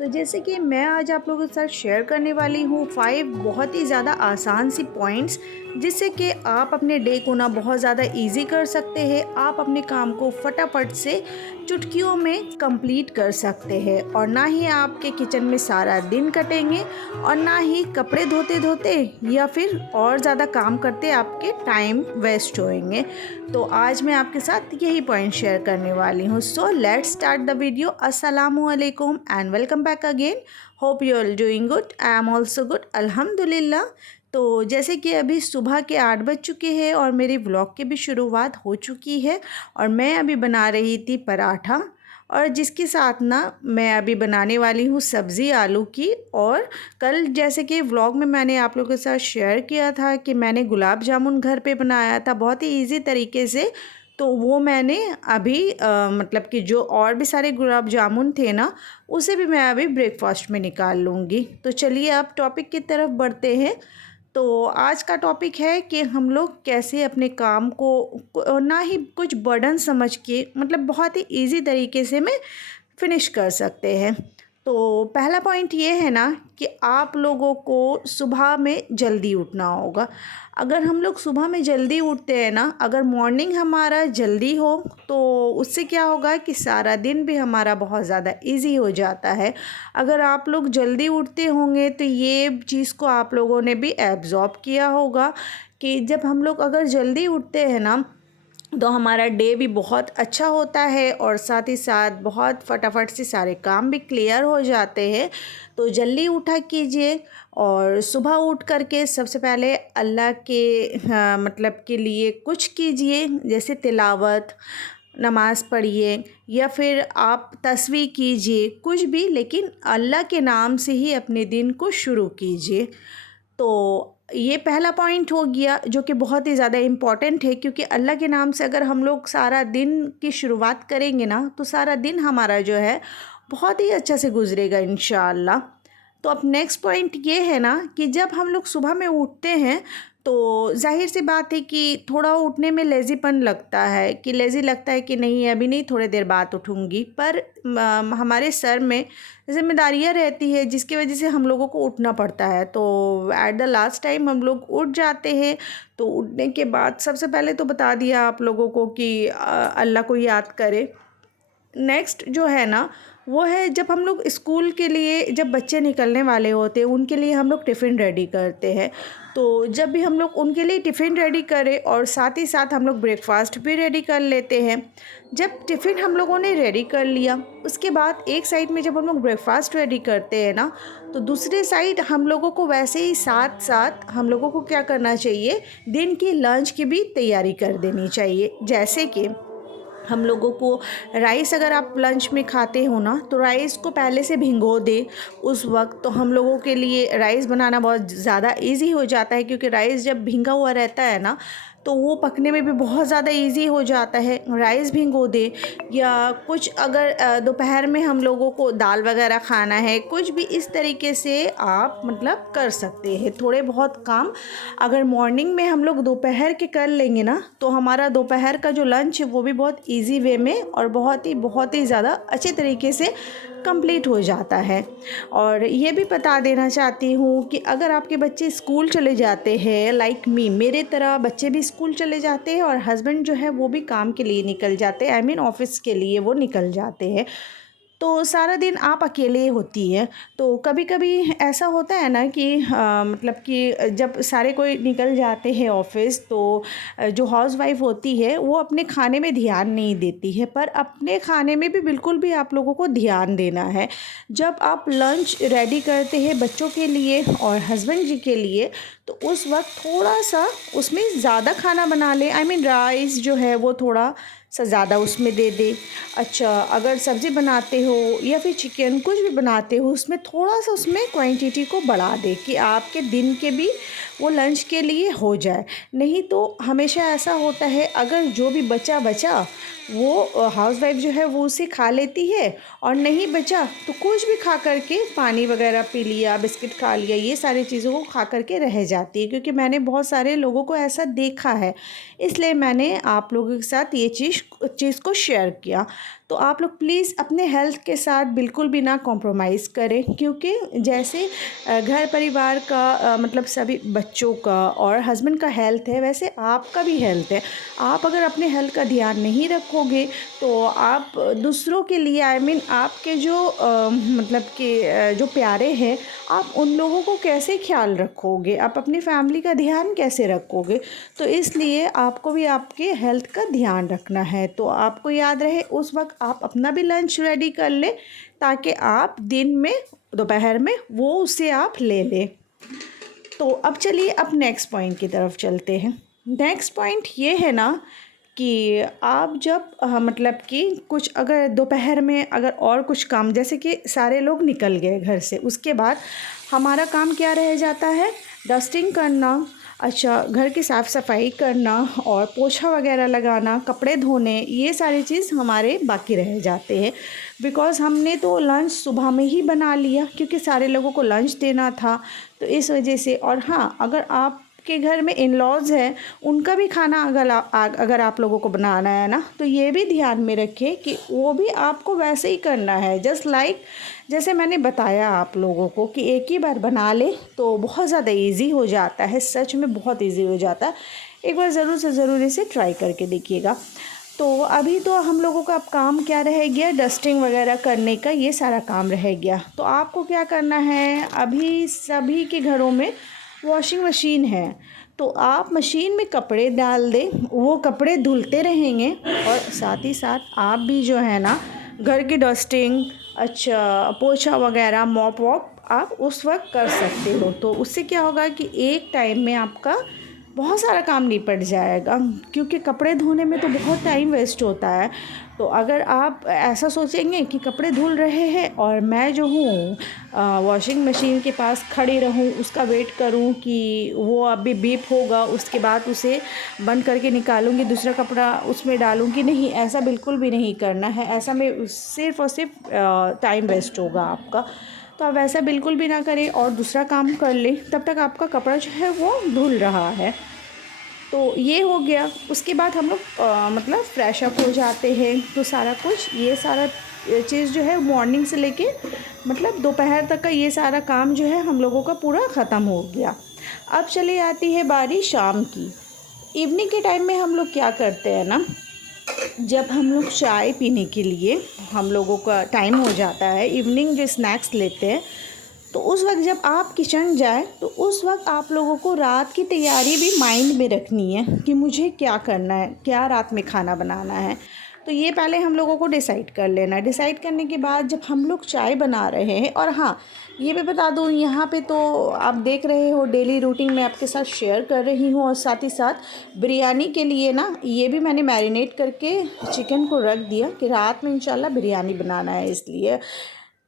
तो जैसे कि मैं आज आप लोगों के साथ शेयर करने वाली हूँ 5 बहुत ही ज़्यादा आसान सी पॉइंट्स जिससे कि आप अपने डे को ना बहुत ज़्यादा इजी कर सकते हैं। आप अपने काम को फटाफट से चुटकियों में कंप्लीट कर सकते हैं और ना ही आपके किचन में सारा दिन कटेंगे और ना ही कपड़े धोते धोते या फिर और ज़्यादा काम करते आपके टाइम वेस्ट होएंगे। तो आज मैं आपके साथ यही पॉइंट शेयर करने वाली हूँ। So let's start the video. अस्सलामु अलैकुम and welcome back again. Hope you are doing good. I am also good, अल्हम्दुलिल्लाह। तो जैसे कि अभी सुबह के 8 बज चुके हैं और मेरी व्लॉग की भी शुरुआत हो चुकी है और मैं अभी बना रही थी पराठा और जिसके साथ ना मैं अभी बनाने वाली हूँ सब्ज़ी आलू की। और कल जैसे कि व्लॉग में मैंने आप लोगों के साथ शेयर किया था कि मैंने गुलाब जामुन घर पे बनाया था बहुत ही इजी तरीके से। तो वो मैंने अभी मतलब कि जो और भी सारे गुलाब जामुन थे ना उसे भी मैं अभी ब्रेकफास्ट में निकाल लूँगी। तो चलिए अब टॉपिक की तरफ बढ़ते हैं। तो आज का टॉपिक है कि हम लोग कैसे अपने काम को ना ही कुछ बर्डन समझ के मतलब बहुत ही इजी तरीके से में फिनिश कर सकते हैं। तो पहला पॉइंट ये है ना कि आप लोगों को सुबह में जल्दी उठना होगा। अगर हम लोग सुबह में जल्दी उठते हैं ना, अगर मॉर्निंग हमारा जल्दी हो तो उससे क्या होगा कि सारा दिन भी हमारा बहुत ज़्यादा इजी हो जाता है। अगर आप लोग जल्दी उठते होंगे तो ये चीज़ को आप लोगों ने भी एब्जॉर्ब किया होगा कि जब हम लोग अगर जल्दी उठते हैं ना तो हमारा डे भी बहुत अच्छा होता है और साथ ही साथ बहुत फटाफट से सारे काम भी क्लियर हो जाते हैं। तो जल्दी उठा कीजिए और सुबह उठ करके सबसे पहले अल्लाह के मतलब के लिए कुछ कीजिए, जैसे तिलावत, नमाज़ पढ़िए या फिर आप तस्बीह कीजिए, कुछ भी, लेकिन अल्लाह के नाम से ही अपने दिन को शुरू कीजिए। तो ये पहला पॉइंट हो गया जो कि बहुत ही ज़्यादा इम्पॉर्टेंट है, क्योंकि अल्लाह के नाम से अगर हम लोग सारा दिन की शुरुआत करेंगे ना तो सारा दिन हमारा जो है बहुत ही अच्छा से गुजरेगा इंशाअल्लाह। तो अब नेक्स्ट पॉइंट ये है ना कि जब हम लोग सुबह में उठते हैं तो जाहिर सी बात है कि थोड़ा उठने में लेज़ीपन लगता है, कि लेज़ी लगता है कि नहीं अभी नहीं, थोड़ी देर बाद उठूँगी। पर हमारे सर में ज़िम्मेदारियाँ रहती है जिसकी वजह से हम लोगों को उठना पड़ता है। तो एट द लास्ट टाइम हम लोग उठ जाते हैं। तो उठने के बाद सबसे पहले तो बता दिया आप लोगों को कि अल्लाह को याद करें। नेक्स्ट जो है ना वो है जब हम लोग स्कूल के लिए, जब बच्चे निकलने वाले होते हैं उनके लिए हम लोग टिफ़िन रेडी करते हैं। तो जब भी हम लोग उनके लिए टिफ़िन रेडी करें और साथ ही साथ हम लोग ब्रेकफास्ट भी रेडी कर लेते हैं। जब टिफ़िन हम लोगों ने रेडी कर लिया उसके बाद एक साइड में जब हम लोग ब्रेकफास्ट रेडी करते हैं ना तो दूसरे साइड हम लोगों को वैसे ही साथ साथ हम लोगों को क्या करना चाहिए, दिन की लंच की भी तैयारी कर देनी चाहिए। जैसे कि हम लोगों को राइस, अगर आप लंच में खाते हो ना तो राइस को पहले से भिगो दे उस वक्त, तो हम लोगों के लिए राइस बनाना बहुत ज़्यादा इजी हो जाता है, क्योंकि राइस जब भीगा हुआ रहता है ना तो वो पकने में भी बहुत ज़्यादा इजी हो जाता है। राइस भिगो दे या कुछ अगर दोपहर में हम लोगों को दाल वगैरह खाना है, कुछ भी इस तरीके से आप मतलब कर सकते हैं। थोड़े बहुत काम अगर मॉर्निंग में हम लोग दोपहर के कर लेंगे ना तो हमारा दोपहर का जो लंच है वो भी बहुत इजी वे में और बहुत ही ज़्यादा अच्छे तरीके से कंप्लीट हो जाता है। और ये भी बता देना चाहती हूँ कि अगर आपके बच्चे स्कूल चले जाते हैं, लाइक मी, मेरे तरह बच्चे भी स्कूल चले जाते हैं और हस्बैंड जो है वो भी काम के लिए निकल जाते हैं, आई मीन ऑफिस के लिए वो निकल जाते हैं, तो सारा दिन आप अकेले होती हैं। तो कभी कभी ऐसा होता है ना कि मतलब कि जब सारे कोई निकल जाते हैं ऑफिस तो जो हाउस वाइफ होती है वो अपने खाने में ध्यान नहीं देती है, पर अपने खाने में भी बिल्कुल भी आप लोगों को ध्यान देना है। जब आप लंच रेडी करते हैं बच्चों के लिए और हस्बैंड जी के लिए तो उस वक्त थोड़ा सा उसमें ज़्यादा खाना बना लें, आई मीन राइस जो है वो थोड़ा सा ज़्यादा उसमें दे दे। अच्छा, अगर सब्ज़ी बनाते हो या फिर चिकन कुछ भी बनाते हो उसमें थोड़ा सा उसमें क्वांटिटी को बढ़ा दे कि आपके दिन के भी वो लंच के लिए हो जाए। नहीं तो हमेशा ऐसा होता है अगर जो भी बचा वो हाउस वाइफ जो है वो उसे खा लेती है और नहीं बचा तो कुछ भी खा करके पानी वगैरह पी लिया, बिस्किट खा लिया, ये सारी चीज़ों को खा करके रह जाती है, क्योंकि मैंने बहुत सारे लोगों को ऐसा देखा है। इसलिए मैंने आप लोगों के साथ ये चीज़ को शेयर किया। तो आप लोग प्लीज़ अपने हेल्थ के साथ बिल्कुल भी ना कॉम्प्रोमाइज़ करें, क्योंकि जैसे घर परिवार का मतलब सभी बच्चों का और हस्बैंड का हेल्थ है, वैसे आपका भी हेल्थ है। आप अगर अपने हेल्थ का ध्यान नहीं रखोगे तो आप दूसरों के लिए आपके जो मतलब कि जो प्यारे हैं, आप उन लोगों को कैसे ख्याल रखोगे, आप अपनी फैमिली का ध्यान कैसे रखोगे। तो इसलिए आपको भी आपके हेल्थ का ध्यान रखना है। तो आपको याद रहे उस वक्त आप अपना भी लंच रेडी कर लें, ताकि आप दिन में दोपहर में वो उसे आप ले लें। तो अब चलिए अब नेक्स्ट पॉइंट की तरफ चलते हैं। नेक्स्ट पॉइंट ये है ना कि आप जब मतलब कि कुछ अगर दोपहर में अगर और कुछ काम, जैसे कि सारे लोग निकल गए घर से, उसके बाद हमारा काम क्या रह जाता है, डस्टिंग करना, अच्छा घर की साफ़ सफाई करना और पोछा वगैरह लगाना, कपड़े धोने, ये सारी चीज़ हमारे बाकी रह जाते हैं। बिकॉज़ हमने तो लंच सुबह में ही बना लिया, क्योंकि सारे लोगों को लंच देना था, तो इस वजह से। और हाँ, अगर आपके घर में इन लॉज़ हैं, उनका भी खाना अगर आप लोगों को बनाना है ना, तो ये भी ध्यान में रखें कि वो भी आपको वैसे ही करना है, जस्ट लाइक जैसे मैंने बताया आप लोगों को कि एक ही बार बना ले तो बहुत ज़्यादा इजी हो जाता है, सच में बहुत इजी हो जाता है। एक बार ज़रूर से ज़रूर इसे ट्राई करके देखिएगा। तो अभी तो हम लोगों का अब काम क्या रह गया, डस्टिंग वगैरह करने का, ये सारा काम रह गया। तो आपको क्या करना है, अभी सभी के घरों में वॉशिंग मशीन है, तो आप मशीन में कपड़े डाल दें, वो कपड़े धुलते रहेंगे और साथ ही साथ आप भी जो है ना घर की डस्टिंग, अच्छा पोछा वगैरह, मॉप वॉप आप उस वक्त कर सकते हो। तो उससे क्या होगा कि एक टाइम में आपका बहुत सारा काम निपट जाएगा, क्योंकि कपड़े धोने में तो बहुत टाइम वेस्ट होता है। तो अगर आप ऐसा सोचेंगे कि कपड़े धुल रहे हैं और मैं जो हूँ वॉशिंग मशीन के पास खड़ी रहूँ, उसका वेट करूँ कि वो अभी बीप होगा, उसके बाद उसे बंद करके निकालूंगी, दूसरा कपड़ा उसमें डालूंगी, नहीं, ऐसा बिल्कुल भी नहीं करना है। ऐसा में सिर्फ़ और सिर्फ टाइम वेस्ट होगा आपका। तो आप वैसा बिल्कुल भी ना करें और दूसरा काम कर लें, तब तक आपका कपड़ा जो है वो धुल रहा है। तो ये हो गया। उसके बाद हम लोग मतलब फ्रेश अप हो जाते हैं। तो सारा कुछ ये सारा चीज़ जो है मॉर्निंग से लेके मतलब दोपहर तक का ये सारा काम जो है हम लोगों का पूरा ख़त्म हो गया। अब चली आती है बारी शाम की। इवनिंग के टाइम में हम लोग क्या करते हैं ना, जब हम लोग चाय पीने के लिए हम लोगों का टाइम हो जाता है, इवनिंग जो स्नैक्स लेते हैं, तो उस वक्त जब आप किचन जाए तो उस वक्त आप लोगों को रात की तैयारी भी माइंड में रखनी है कि मुझे क्या करना है, क्या रात में खाना बनाना है। तो ये पहले हम लोगों को डिसाइड कर लेना है। डिसाइड करने के बाद जब हम लोग चाय बना रहे हैं, और हाँ ये भी बता दूँ यहाँ पे, तो आप देख रहे हो डेली रूटीन मैं आपके साथ शेयर कर रही हूँ, और साथ ही साथ बिरयानी के लिए ना ये भी मैंने मैरिनेट करके चिकन को रख दिया कि रात में इंशाल्लाह बिरयानी बनाना है, इसलिए।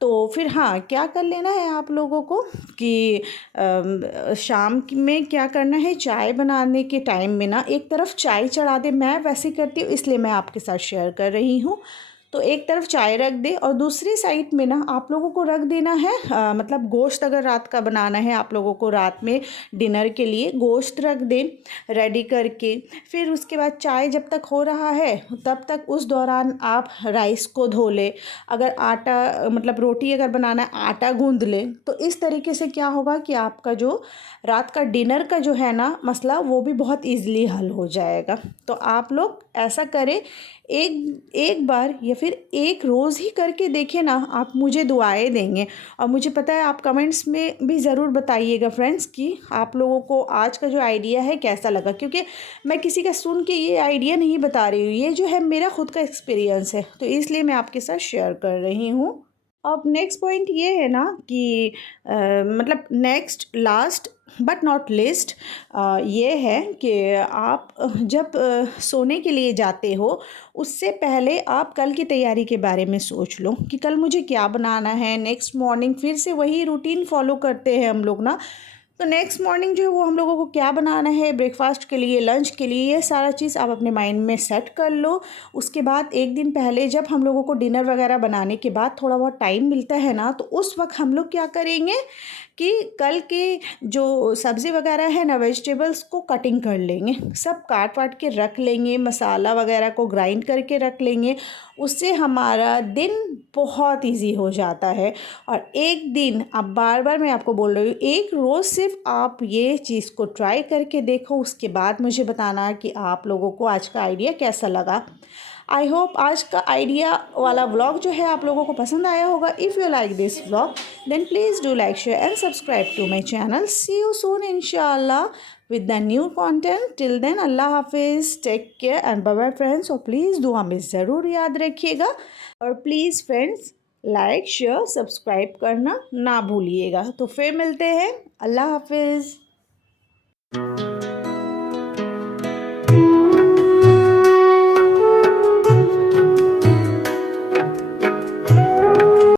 तो फिर हाँ, क्या कर लेना है आप लोगों को कि शाम में क्या करना है, चाय बनाने के टाइम में ना एक तरफ चाय चढ़ा दे। मैं वैसे करती हूँ, इसलिए मैं आपके साथ शेयर कर रही हूँ। तो एक तरफ चाय रख दे और दूसरी साइड में ना आप लोगों को रख देना है मतलब गोश्त, अगर रात का बनाना है आप लोगों को, रात में डिनर के लिए गोश्त रख दे रेडी करके। फिर उसके बाद चाय जब तक हो रहा है तब तक उस दौरान आप राइस को धो ले। अगर आटा मतलब रोटी अगर बनाना है, आटा गूंद ले। तो इस तरीके से क्या होगा कि आपका जो रात का डिनर का जो है ना मसला, वो भी बहुत ईज़िली हल हो जाएगा। तो आप लोग ऐसा करें, एक बार या फिर एक रोज़ ही करके देखें ना, आप मुझे दुआएं देंगे। और मुझे पता है आप कमेंट्स में भी ज़रूर बताइएगा फ्रेंड्स कि आप लोगों को आज का जो आइडिया है कैसा लगा, क्योंकि मैं किसी का सुन के ये आइडिया नहीं बता रही हूँ, ये जो है मेरा खुद का एक्सपीरियंस है, तो इसलिए मैं आपके साथ शेयर कर रही हूँ। अब नेक्स्ट पॉइंट ये है ना कि मतलब next last but not list ये है कि आप जब सोने के लिए जाते हो, उससे पहले आप कल की तैयारी के बारे में सोच लो कि कल मुझे क्या बनाना है। नेक्स्ट मॉर्निंग फिर से वही रूटीन फॉलो करते हैं हम लोग ना, तो नेक्स्ट मॉर्निंग जो है वो हम लोगों को क्या बनाना है, ब्रेकफास्ट के लिए, लंच के लिए, ये सारा चीज़ आप अपने माइंड में सेट कर लो। उसके बाद एक दिन पहले जब हम लोगों को डिनर वगैरह बनाने के बाद थोड़ा बहुत टाइम मिलता है ना, तो उस वक्त हम लोग क्या करेंगे कि कल के जो सब्ज़ी वगैरह है ना, वेजिटेबल्स को कटिंग कर लेंगे, सब काट वाट के रख लेंगे, मसाला वगैरह को ग्राइंड करके रख लेंगे। उससे हमारा दिन बहुत इजी हो जाता है। और एक दिन, अब बार बार मैं आपको बोल रही हूँ, एक रोज़ सिर्फ आप ये चीज़ को ट्राई करके देखो, उसके बाद मुझे बताना कि आप लोगों को आज का आइडिया कैसा लगा। आई होप आज का आइडिया वाला व्लॉग जो है आप लोगों को पसंद आया होगा। If you like this vlog then please do like, share and subscribe to my channel. See you soon इंशाल्लाह with the new content. Till then, Allah Hafiz, take care and bye bye friends। और please दुआ में ज़रूर याद रखिएगा, और please friends like share subscribe करना ना भूलिएगा। तो फिर मिलते हैं। अल्लाह हाफिज़।